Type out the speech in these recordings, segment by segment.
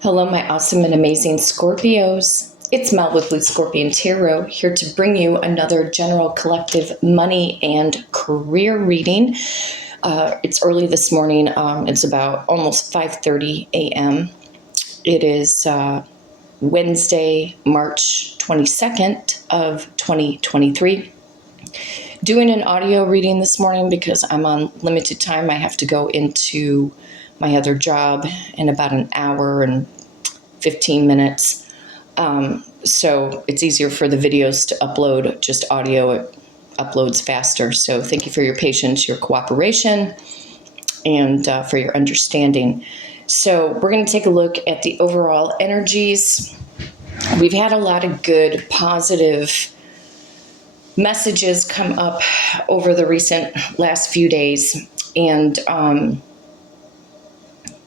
Hello, my awesome and amazing Scorpios. It's Mel with Blue Scorpion Tarot here to bring you another general collective money and career reading. It's early this morning. It's about almost 5:30 a.m. It is Wednesday, March 22nd of 2023. Doing an audio reading this morning because I'm on limited time. I have to go into my other job in about an hour and 15 minutes. So it's easier for the videos to upload just audio. It uploads faster. So thank you for your patience, your cooperation, and for your understanding. So we're going to take a look at the overall energies. We've had a lot of good, positive messages come up over the recent last few days. And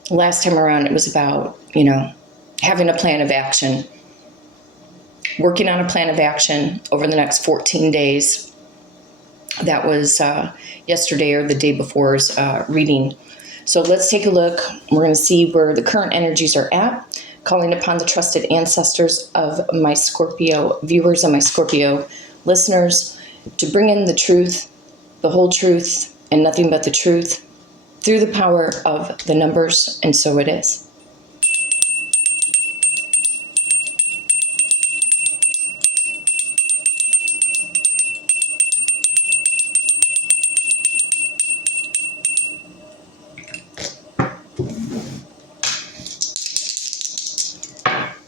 last time around, it was about, having a plan of action, working on a plan of action over the next 14 days. That was yesterday or the day before's reading. So let's take a look. We're going to see where the current energies are at, calling upon the trusted ancestors of my Scorpio viewers and my Scorpio listeners to bring in the truth, the whole truth, and nothing but the truth through the power of the numbers, and so it is.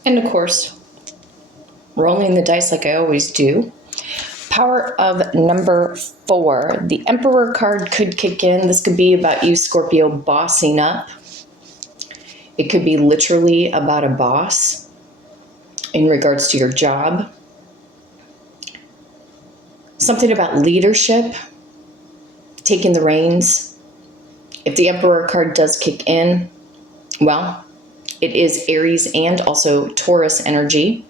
And of course, rolling the dice like I always do. Power of number 4. The Emperor card could kick in. This could be about you, Scorpio, bossing up. It could be literally about a boss in regards to your job. Something about leadership, taking the reins. If the Emperor card does kick in, well, it is Aries and also Taurus energy.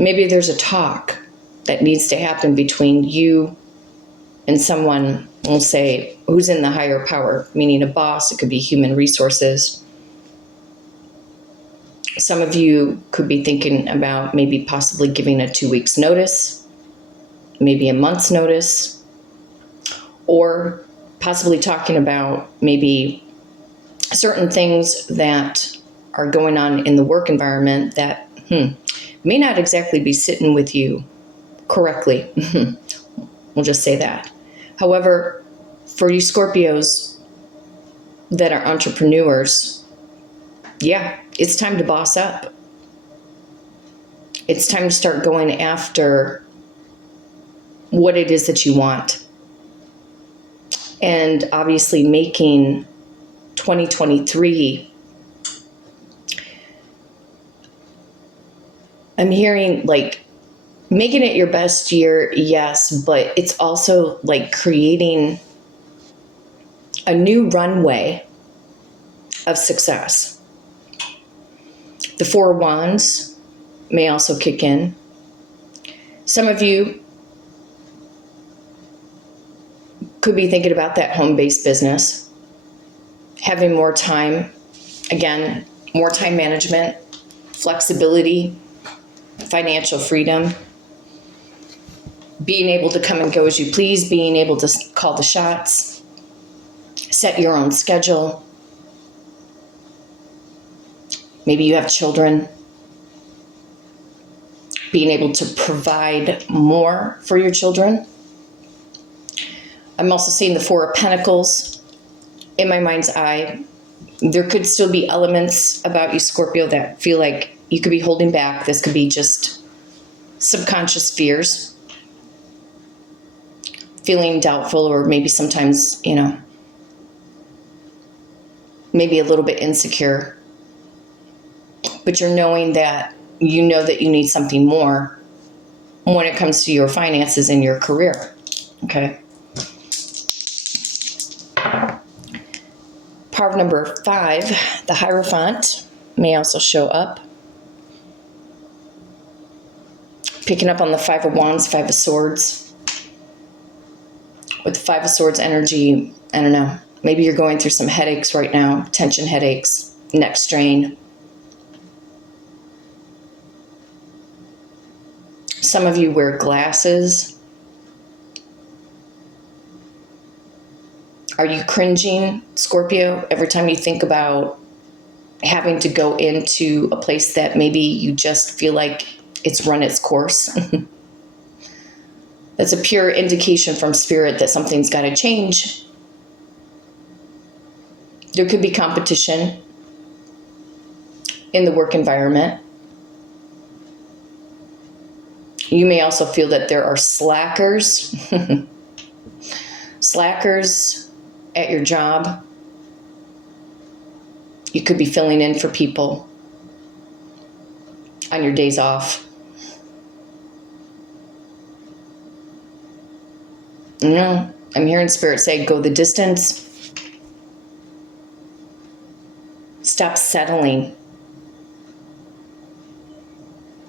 Maybe there's a talk that needs to happen between you and someone, we'll say, who's in the higher power, meaning a boss. It could be human resources. Some of you could be thinking about maybe possibly giving a 2 weeks notice, maybe a month's notice, or possibly talking about maybe certain things that are going on in the work environment that may not exactly be sitting with you correctly. We'll just say that. However, for you Scorpios that are entrepreneurs, yeah, it's time to boss up. It's time to start going after what it is that you want. And obviously making 2023, I'm hearing like making it your best year, yes, but it's also like creating a new runway of success. The 4 of Wands may also kick in. Some of you could be thinking about that home-based business, having more time, again, more time management, flexibility, financial freedom, being able to come and go as you please, being able to call the shots, set your own schedule. Maybe you have children, being able to provide more for your children. I'm also seeing the 4 of Pentacles in my mind's eye. There could still be elements about you, Scorpio, that feel like you could be holding back. This could be just subconscious fears, feeling doubtful, or maybe sometimes, maybe a little bit insecure. But you're knowing that you know that you need something more when it comes to your finances and your career. Okay. Power of number 5, the Hierophant, may also show up. Picking up on the 5 of Wands, 5 of Swords. With the Five of Swords energy, I don't know, maybe you're going through some headaches right now, tension headaches, neck strain. Some of you wear glasses. Are you cringing, Scorpio, every time you think about having to go into a place that maybe you just feel like it's run its course? That's a pure indication from Spirit that something's got to change. There could be competition in the work environment. You may also feel that there are slackers. Slackers at your job. You could be filling in for people on your days off. No, I'm hearing Spirit say, go the distance. Stop settling.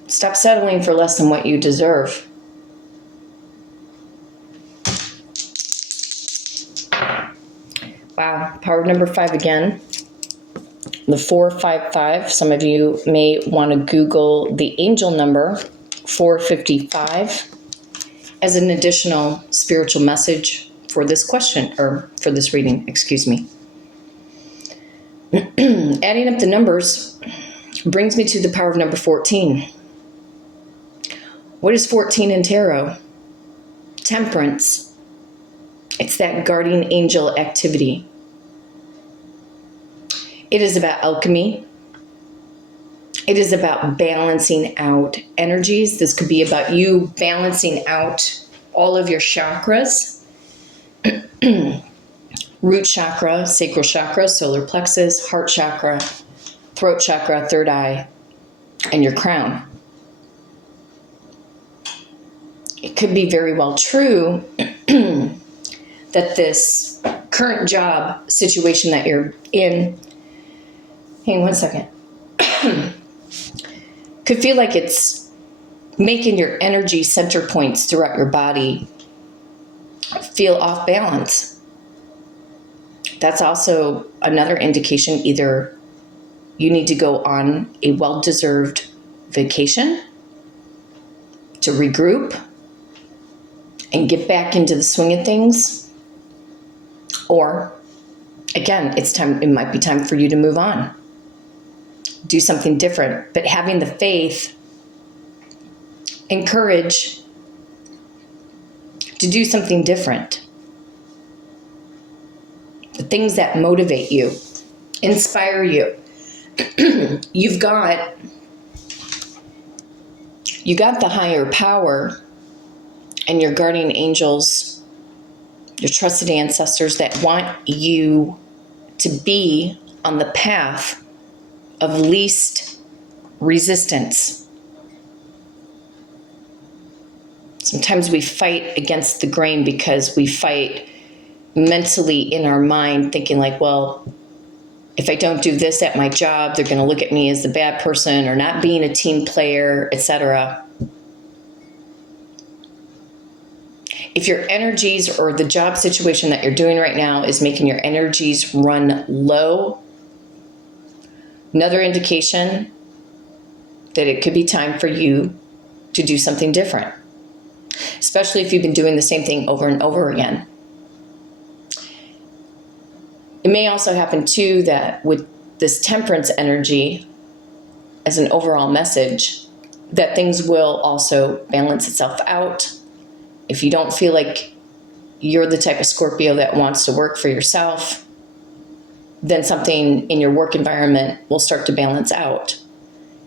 Stop settling for less than what you deserve. Wow, power number 5 again. The 455. Some of you may want to Google the angel number 455 as an additional spiritual message for this question, or for this reading, excuse me. Adding up the numbers brings me to the power of number 14. What is 14 in tarot? Temperance. It's that guardian angel activity. It is about alchemy. It is about balancing out energies. This could be about you balancing out all of your chakras. Root chakra, sacral chakra, solar plexus, heart chakra, throat chakra, third eye, and your crown. It could be very well true that this current job situation that you're in, hang on one second, could feel like it's making your energy center points throughout your body feel off balance. That's also another indication either you need to go on a well-deserved vacation to regroup and get back into the swing of things, or again, it might be time for you to move on, do something different. But having the faith and courage to do something different. The things that motivate you, inspire you. You got the higher power and your guardian angels, your trusted ancestors that want you to be on the path of least resistance. Sometimes we fight against the grain because we fight mentally in our mind, thinking like, well, if I don't do this at my job, they're going to look at me as the bad person, or not being a team player, etc. If your energies or the job situation that you're doing right now is making your energies run low, another indication that it could be time for you to do something different, especially if you've been doing the same thing over and over again. It may also happen too that with this temperance energy as an overall message, that things will also balance itself out. If you don't feel like you're the type of Scorpio that wants to work for yourself, then something in your work environment will start to balance out.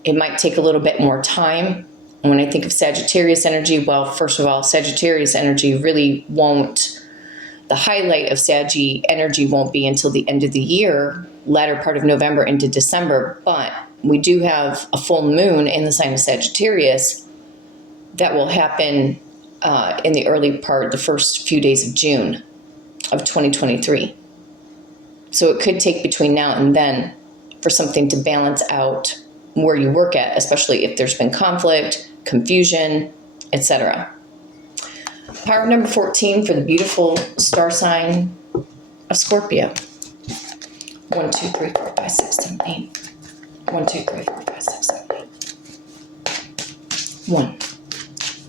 It might take a little bit more time. And when I think of Sagittarius energy, well, first of all, Sagittarius energy really won't, the highlight of Saggy energy won't be until the end of the year, latter part of November into December. But we do have a full moon in the sign of Sagittarius that will happen in the early part, the first few days of June of 2023. So it could take between now and then for something to balance out where you work at, especially if there's been conflict, confusion, etc. Power number 14 for the beautiful star sign of Scorpio. 1, 2, 3, 4, 5, 6, 7, 8. 1, 2, 3, 4, 5, 6, 7, 8. 1,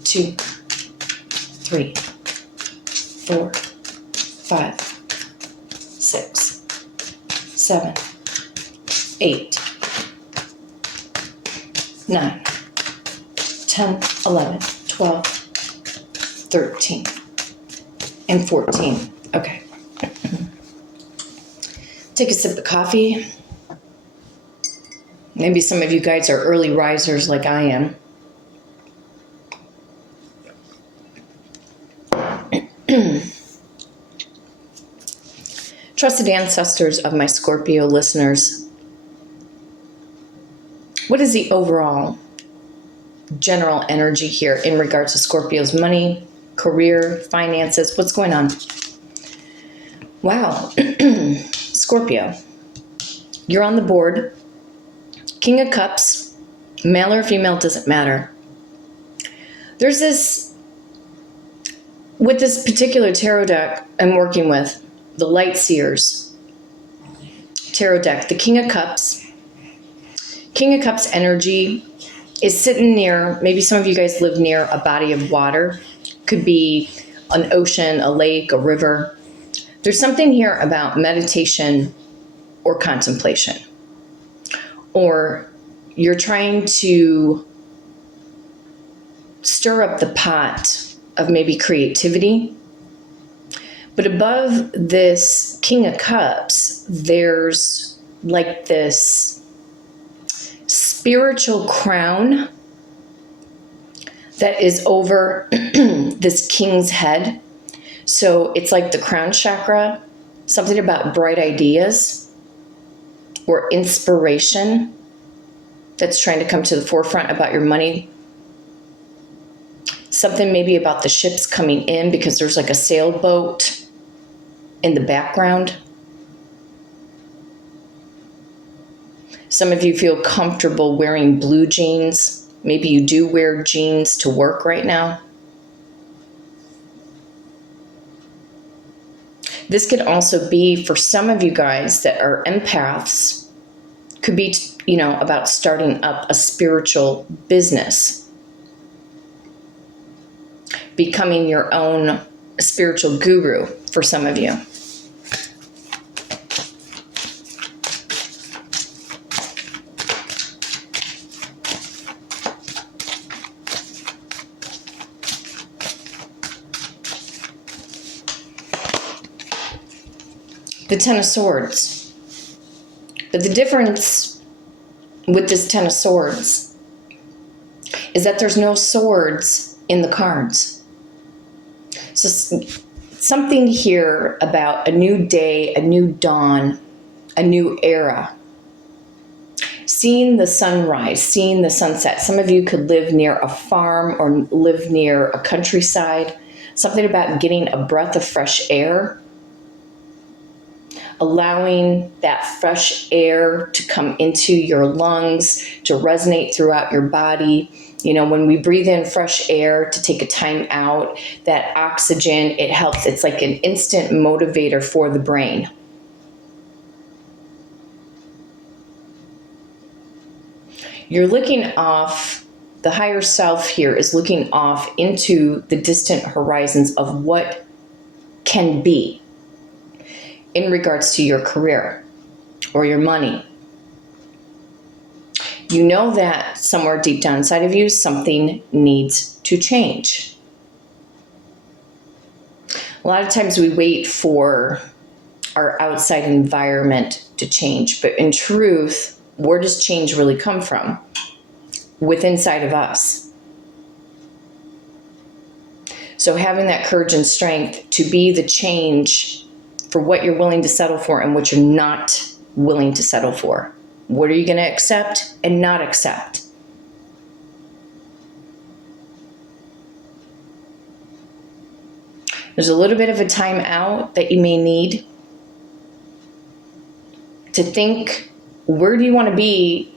2, 3, 4, 5, 6, 7, 8, 9, 10, 11, 12, 13, and 14. Okay. Take a sip of coffee. Maybe some of you guys are early risers like I am. Trusted ancestors of my Scorpio listeners, what is the overall general energy here in regards to Scorpio's money, career, finances? What's going on? Wow. Scorpio, you're on the board. King of Cups, male or female, doesn't matter. There's this, with this particular tarot deck I'm working with, the Light Seers tarot deck, the King of Cups. King of Cups energy is sitting near, maybe some of you guys live near a body of water. Could be an ocean, a lake, a river. There's something here about meditation or contemplation. Or you're trying to stir up the pot of maybe creativity. But above this King of Cups, there's like this spiritual crown that is over this king's head. So it's like the crown chakra, something about bright ideas or inspiration that's trying to come to the forefront about your money. Something maybe about the ships coming in because there's like a sailboat in the background. Some of you feel comfortable wearing blue jeans. Maybe you do wear jeans to work right now. This could also be for some of you guys that are empaths, could be, about starting up a spiritual business, becoming your own spiritual guru for some of you. The Ten of Swords. But the difference with this Ten of Swords is that there's no swords in the cards. So something here about a new day, a new dawn, a new era. Seeing the sunrise, seeing the sunset. Some of you could live near a farm or live near a countryside. Something about getting a breath of fresh air. Allowing that fresh air to come into your lungs, to resonate throughout your body. When we breathe in fresh air, to take a time out, that oxygen, it helps. It's like an instant motivator for the brain. You're looking off, the higher self here is looking off into the distant horizons of what can be in regards to your career or your money. You know that somewhere deep down inside of you, something needs to change. A lot of times we wait for our outside environment to change, but in truth, where does change really come from? Within inside of us. So having that courage and strength to be the change for what you're willing to settle for and what you're not willing to settle for. What are you going to accept and not accept? There's a little bit of a time out that you may need to think, where do you want to be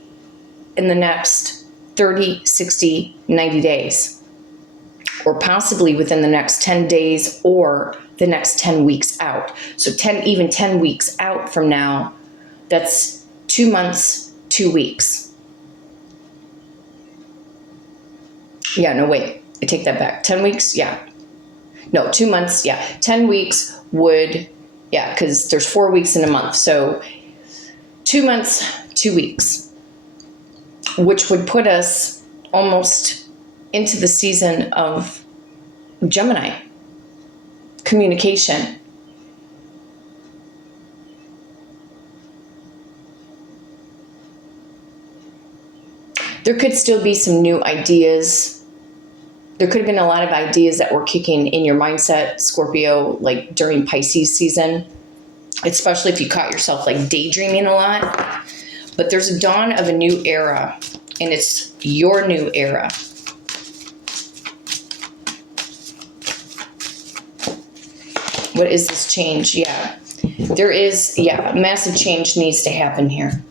in the next 30, 60, 90 days? or possibly within the next 10 days or the next 10 weeks out. So 10 weeks out from now, that's 2 months, 2 weeks. Yeah, no, wait, I take that back. 10 weeks, yeah. No, 2 months, yeah. 10 weeks would, yeah, because there's 4 weeks in a month. So 2 months, 2 weeks, which would put us almost into the season of Gemini communication. There could still be some new ideas. There could have been a lot of ideas that were kicking in your mindset, Scorpio, like during Pisces season, especially if you caught yourself like daydreaming a lot. But there's a dawn of a new era, and it's your new era. What is this change? Yeah, there is, yeah, massive change needs to happen here.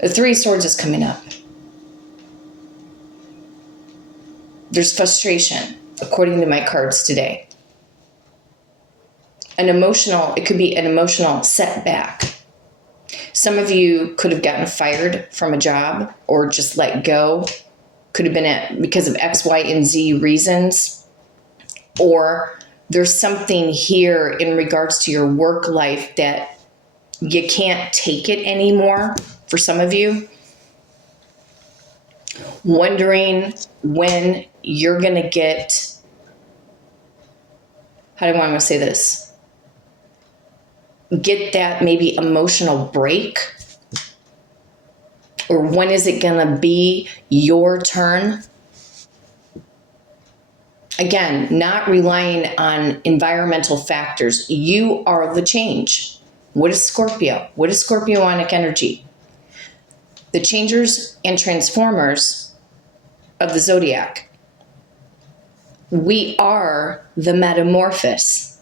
The Three of Swords is coming up. There's frustration, according to my cards today. It could be an emotional setback. Some of you could have gotten fired from a job or just let go. Could have been because of X, Y, and Z reasons. Or there's something here in regards to your work life that you can't take it anymore for some of you. Wondering when you're going to get, how do I want to say this? Get that maybe emotional break? Or when is it going to be your turn? Again, not relying on environmental factors. You are the change. What is Scorpio? What is Scorpionic energy? The changers and transformers of the zodiac. We are the metamorphosis.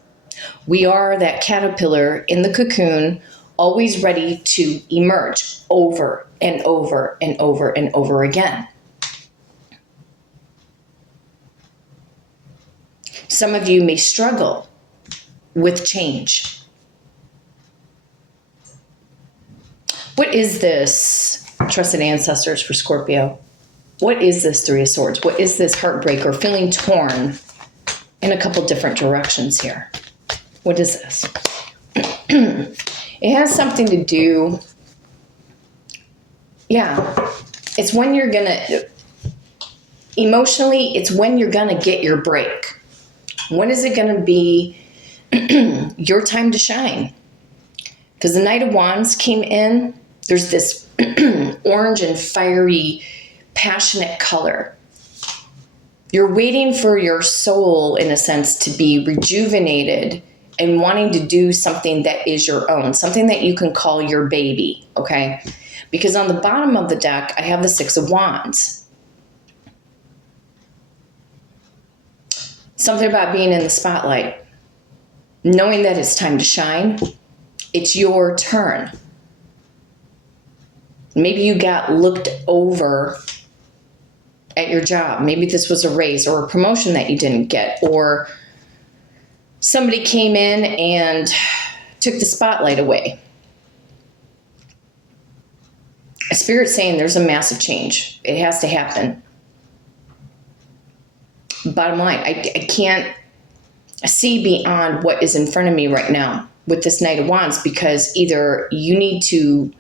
We are that caterpillar in the cocoon, always ready to emerge over and over and over and over again. Some of you may struggle with change. What is this, trusted ancestors, for Scorpio? What is this Three of Swords? What is this heartbreak or feeling torn in a couple different directions here? What is this? It has something to do, yeah, it's when you're gonna, emotionally, it's when you're gonna get your break. When is it gonna be your time to shine? Because the Knight of Wands came in, there's this orange and fiery, passionate color. You're waiting for your soul, in a sense, to be rejuvenated and wanting to do something that is your own, something that you can call your baby, okay? Because on the bottom of the deck, I have the Six of Wands. Something about being in the spotlight, knowing that it's time to shine. It's your turn. Maybe you got looked over at your job. Maybe this was a raise or a promotion that you didn't get, or somebody came in and took the spotlight away. A spirit saying there's a massive change. It has to happen. Bottom line, I can't see beyond what is in front of me right now with this Knight of Wands, because either you need to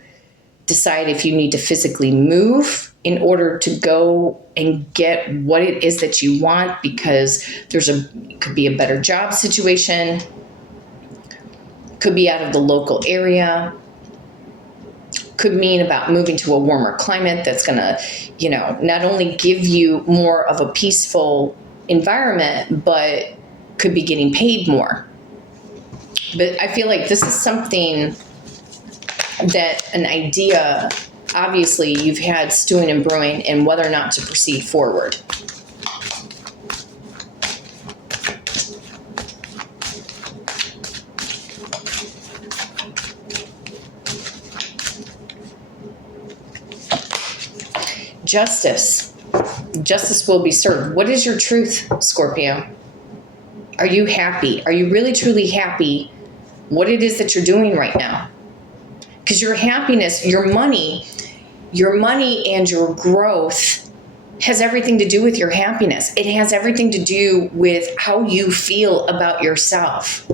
decide if you need to physically move in order to go and get what it is that you want, because it could be a better job situation, could be out of the local area, could mean about moving to a warmer climate that's going to, not only give you more of a peaceful environment, but could be getting paid more. But I feel like this is something that, an idea, obviously you've had stewing and brewing, and whether or not to proceed forward. Justice. Justice will be served. What is your truth, Scorpio? Are you happy? Are you really truly happy what it is that you're doing right now? Because your happiness, your money and your growth has everything to do with your happiness. It has everything to do with how you feel about yourself.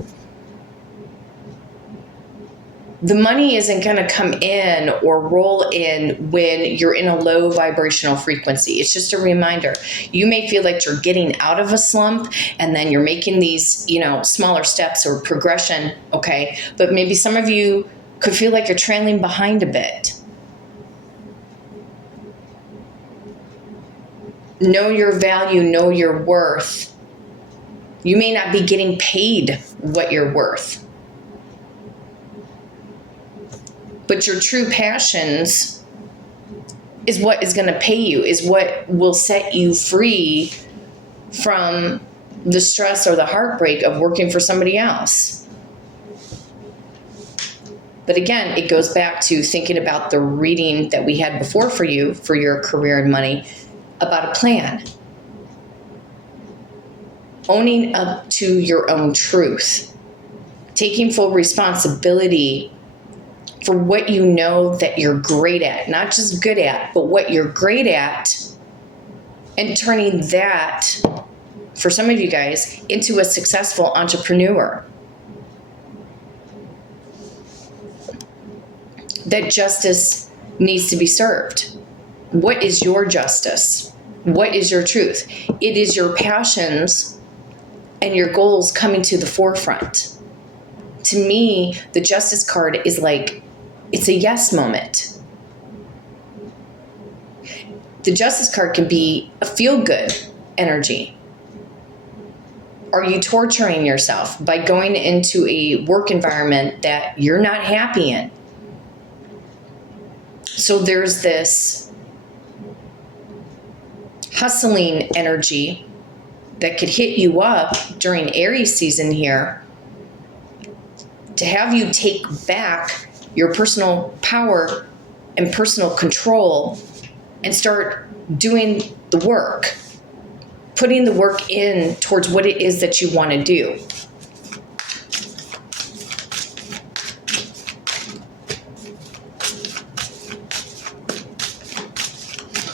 The money isn't going to come in or roll in when you're in a low vibrational frequency. It's just a reminder. You may feel like you're getting out of a slump and then you're making these, smaller steps or progression, okay? But maybe some of you could feel like you're trailing behind a bit. Know your value, know your worth. You may not be getting paid what you're worth. But your true passions is what is going to pay you, is what will set you free from the stress or the heartbreak of working for somebody else. But again, it goes back to thinking about the reading that we had before for you, for your career and money, about a plan. Owning up to your own truth. Taking full responsibility for what you know that you're great at. Not just good at, but what you're great at. And turning that, for some of you guys, into a successful entrepreneur. That justice needs to be served. What is your justice? What is your truth? It is your passions and your goals coming to the forefront. To me, the justice card is like, it's a yes moment. The justice card can be a feel-good energy. Are you torturing yourself by going into a work environment that you're not happy in? So there's this hustling energy that could hit you up during Aries season here to have you take back your personal power and personal control and start doing the work, putting the work in towards what it is that you want to do.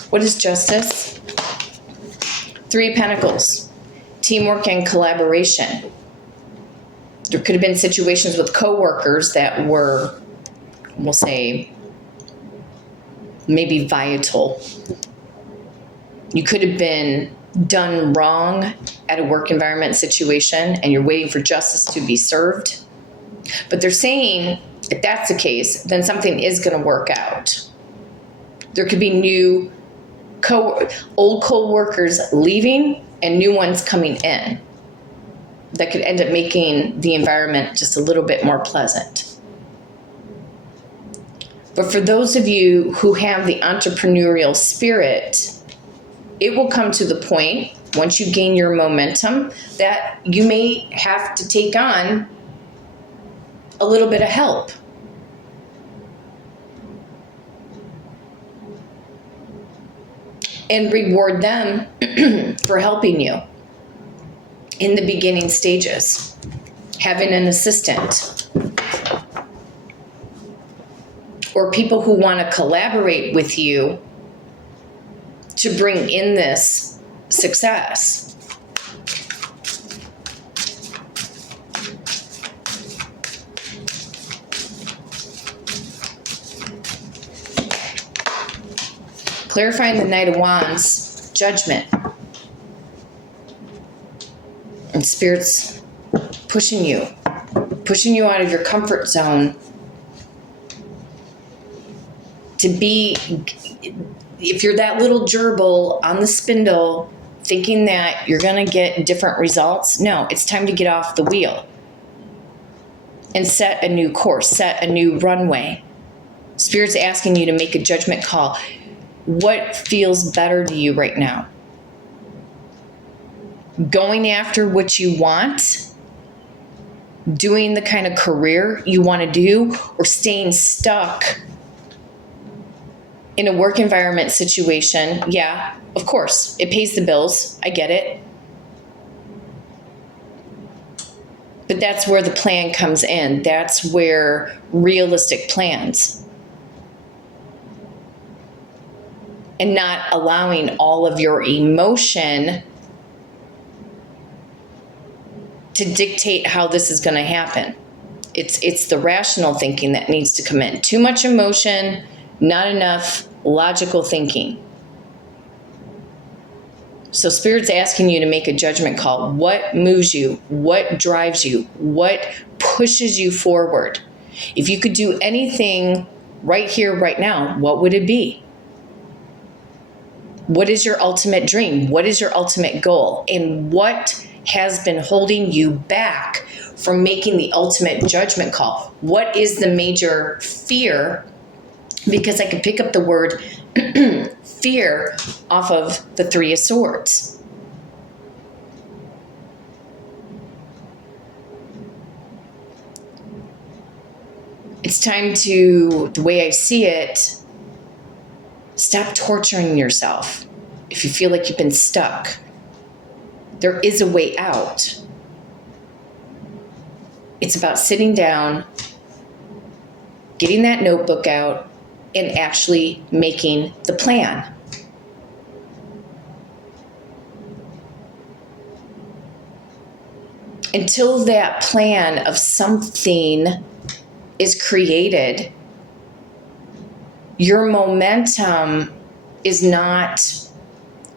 What is justice? 3 of Pentacles, teamwork and collaboration. There could have been situations with coworkers that were, we'll say, maybe vital. You could have been done wrong at a work environment situation and you're waiting for justice to be served. But they're saying if that's the case, then something is going to work out. There could be new old co-workers leaving and new ones coming in that could end up making the environment just a little bit more pleasant. But for those of you who have the entrepreneurial spirit, it will come to the point, once you gain your momentum, that you may have to take on a little bit of help. And reward them for helping you in the beginning stages. Having an assistant. Or people who want to collaborate with you to bring in this success. Clarifying the Knight of Wands, judgment. And Spirit's pushing you out of your comfort zone to be, if you're that little gerbil on the spindle thinking that you're going to get different results, no, it's time to get off the wheel and set a new course, set a new runway. Spirit's asking you to make a judgment call. What feels better to you right now? Going after what you want, doing the kind of career you want to do, or staying stuck In a work environment situation, yeah, of course, it pays the bills. I get it. But that's where the plan comes in. That's where realistic plans. And not allowing all of your emotion to dictate how this is going to happen. It's the rational thinking that needs to come in. Too much emotion, not enough logical thinking. So Spirit's asking you to make a judgment call. What moves you? What drives you? What pushes you forward? If you could do anything right here, right now, what would it be? What is your ultimate dream? What is your ultimate goal? And what has been holding you back from making the ultimate judgment call? What is the major fear? Because I could pick up the word fear off of the Three of Swords. It's time to, the way I see it, stop torturing yourself. If you feel like you've been stuck, there is a way out. It's about sitting down, getting that notebook out, and actually making the plan. Until that plan of something is created, your momentum is not,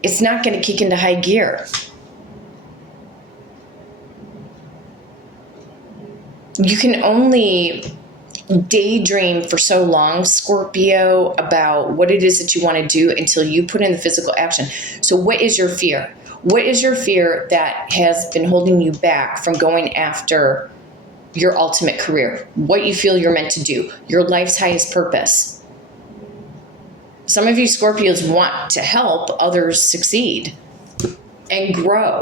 it's not going to kick into high gear. You can only daydream for so long, Scorpio, about what it is that you want to do until you put in the physical action. So what is your fear? What is your fear that has been holding you back from going after your ultimate career? What you feel you're meant to do, your life's highest purpose. Some of you Scorpios want to help others succeed and grow.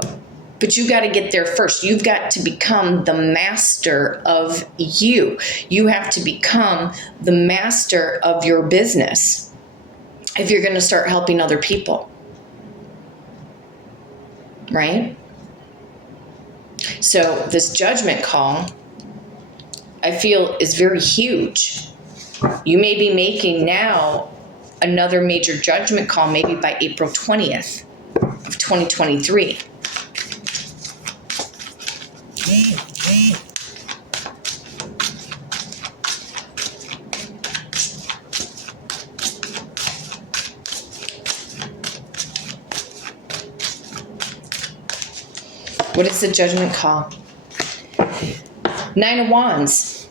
But you got to get there first. You've got to become the master of you. You have to become the master of your business if you're going to start helping other people. Right? So this judgment call, I feel, is very huge. You may be making now another major judgment call, maybe by April 20th of 2023. What is the judgment call? Nine of Wands.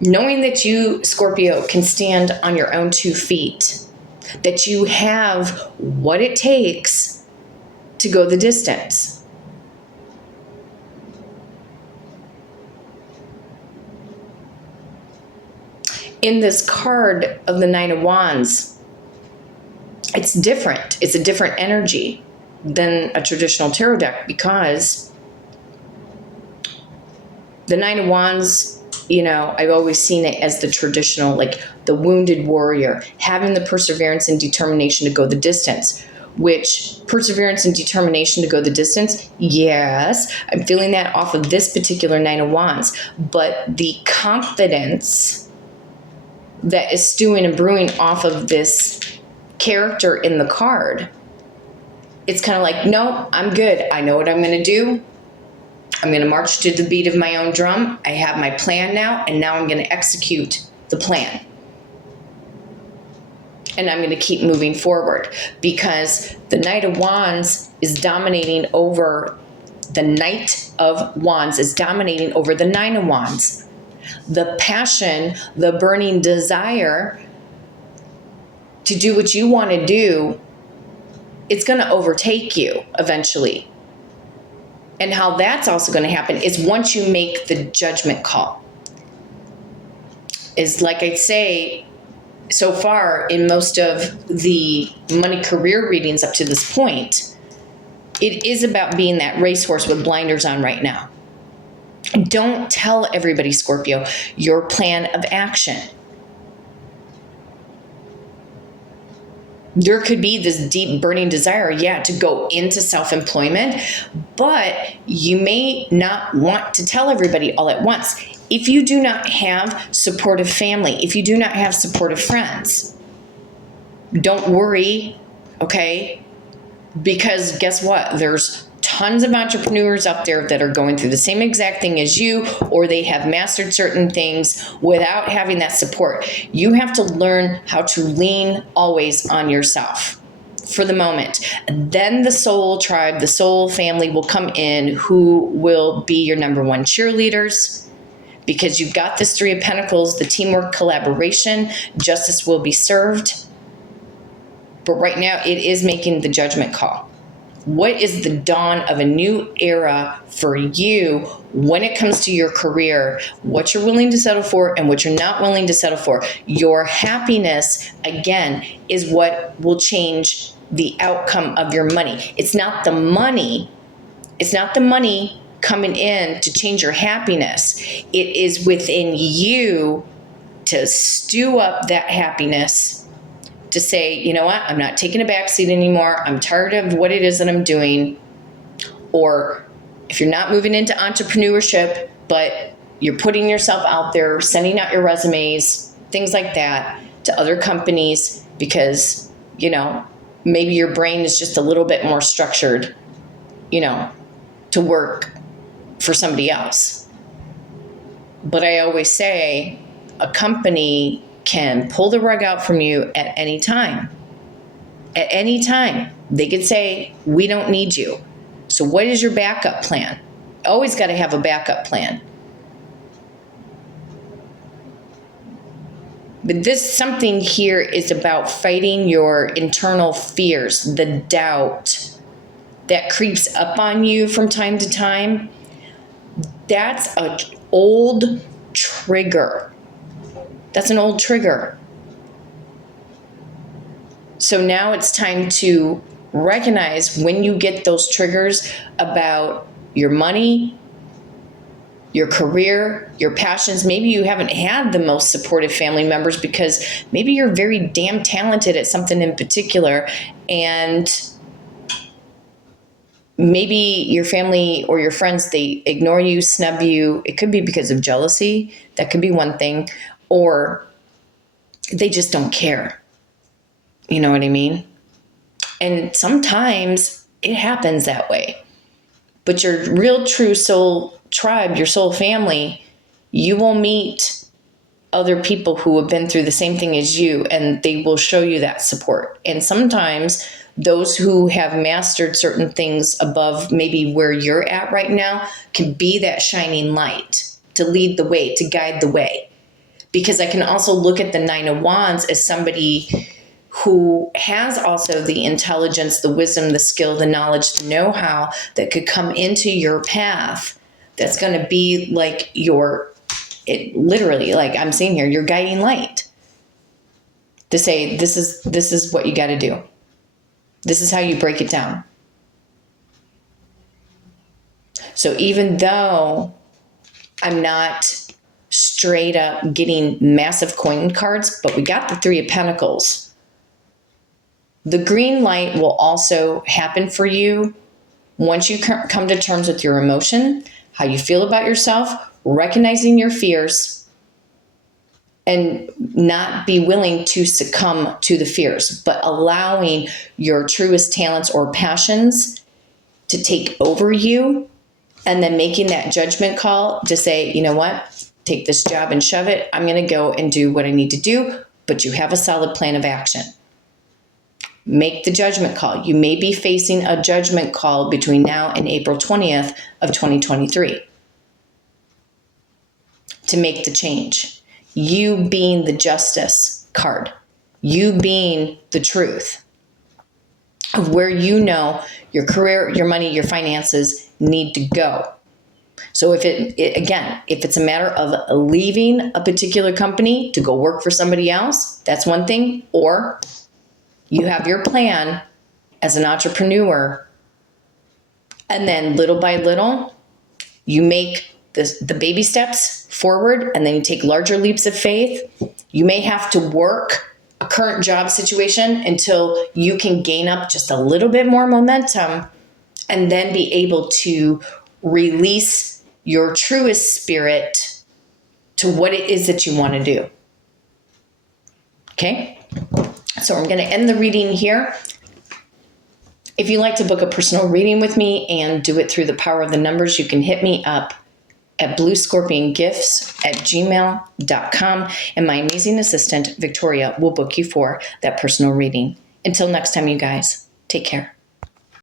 Knowing that you, Scorpio, can stand on your own 2 feet, that you have what it takes to go the distance. In this card of the Nine of Wands, it's different. It's a different energy than a traditional tarot deck, because the Nine of Wands, you know, I've always seen it as the traditional, like the wounded warrior, having the perseverance and determination to go the distance. Which perseverance and determination to go the distance, yes, I'm feeling that off of this particular Nine of Wands. But the confidence that is stewing and brewing off of this character in the card, it's kind of like, no, I'm good. I know what I'm going to do. I'm going to march to the beat of my own drum. I have my plan now, and now I'm going to execute the plan. And I'm going to keep moving forward, because the Knight of Wands is dominating over the Knight of Wands is dominating over the Nine of Wands. The passion, the burning desire to do what you want to do, it's going to overtake you eventually. And how that's also going to happen is once you make the judgment call. Is like I say, so far in most of the money career readings up to this point, it is about being that racehorse with blinders on right now. Don't tell everybody, Scorpio, your plan of action. There could be this deep burning desire, to go into self-employment, but you may not want to tell everybody all at once. If you do not have supportive family, if you do not have supportive friends, don't worry, okay? Because guess what? There's tons of entrepreneurs out there that are going through the same exact thing as you, or they have mastered certain things without having that support. You have to learn how to lean always on yourself for the moment. Then the soul tribe, the soul family will come in, who will be your number one cheerleaders, because you've got this Three of Pentacles, the teamwork, collaboration, justice will be served. But right now it is making the judgment call. What is the dawn of a new era for you when it comes to your career, what you're willing to settle for and what you're not willing to settle for? Your happiness, again, is what will change the outcome of your money. It's not the money. It's not the money coming in to change your happiness. It is within you to stew up that happiness, to say, you know what, I'm not taking a backseat anymore. I'm tired of what it is that I'm doing. Or if you're not moving into entrepreneurship, but you're putting yourself out there, sending out your resumes, things like that to other companies, because, maybe your brain is just a little bit more structured, to work for somebody else. But I always say a company can pull the rug out from you at any time. At any time. They could say, we don't need you. So what is your backup plan? Always got to have a backup plan. But something here is about fighting your internal fears, the doubt that creeps up on you from time to time. That's an old trigger. That's an old trigger. So now it's time to recognize when you get those triggers about your money, your career, your passions. Maybe you haven't had the most supportive family members because maybe you're very damn talented at something in particular, and maybe your family or your friends, they ignore you, snub you. It could be because of jealousy. That could be one thing. Or they just don't care. You know what I mean? And sometimes it happens that way. But your real true soul tribe, your soul family, you will meet other people who have been through the same thing as you, and they will show you that support. And sometimes those who have mastered certain things above maybe where you're at right now can be that shining light to lead the way, to guide the way. Because I can also look at the Nine of Wands as somebody who has also the intelligence, the wisdom, the skill, the knowledge, the know-how that could come into your path. That's going to be like literally, like I'm seeing here, your guiding light. To say, this is what you got to do. This is how you break it down. So even though I'm not straight up getting massive coin cards, but we got the Three of Pentacles, the green light will also happen for you once you come to terms with your emotion, how you feel about yourself, recognizing your fears, and not be willing to succumb to the fears, but allowing your truest talents or passions to take over you, and then making that judgment call to say, you know what, take this job and shove it. I'm going to go and do what I need to do, but you have a solid plan of action. Make the judgment call. You may be facing a judgment call between now and April 20th of 2023 to make the change. You being the justice card. You being the truth of where you know your career, your money, your finances need to go. So if it's a matter of leaving a particular company to go work for somebody else, that's one thing. Or you have your plan as an entrepreneur, and then little by little, you make the baby steps forward, and then you take larger leaps of faith. You may have to work a a current job situation until you can gain up just a little bit more momentum and then be able to release your truest spirit to what it is that you want to do. Okay? So I'm going to end the reading here. If you'd like to book a personal reading with me and do it through the power of the numbers, you can hit me up at bluescorpiongifts@gmail.com, and my amazing assistant, Victoria, will book you for that personal reading. Until next time, you guys, take care.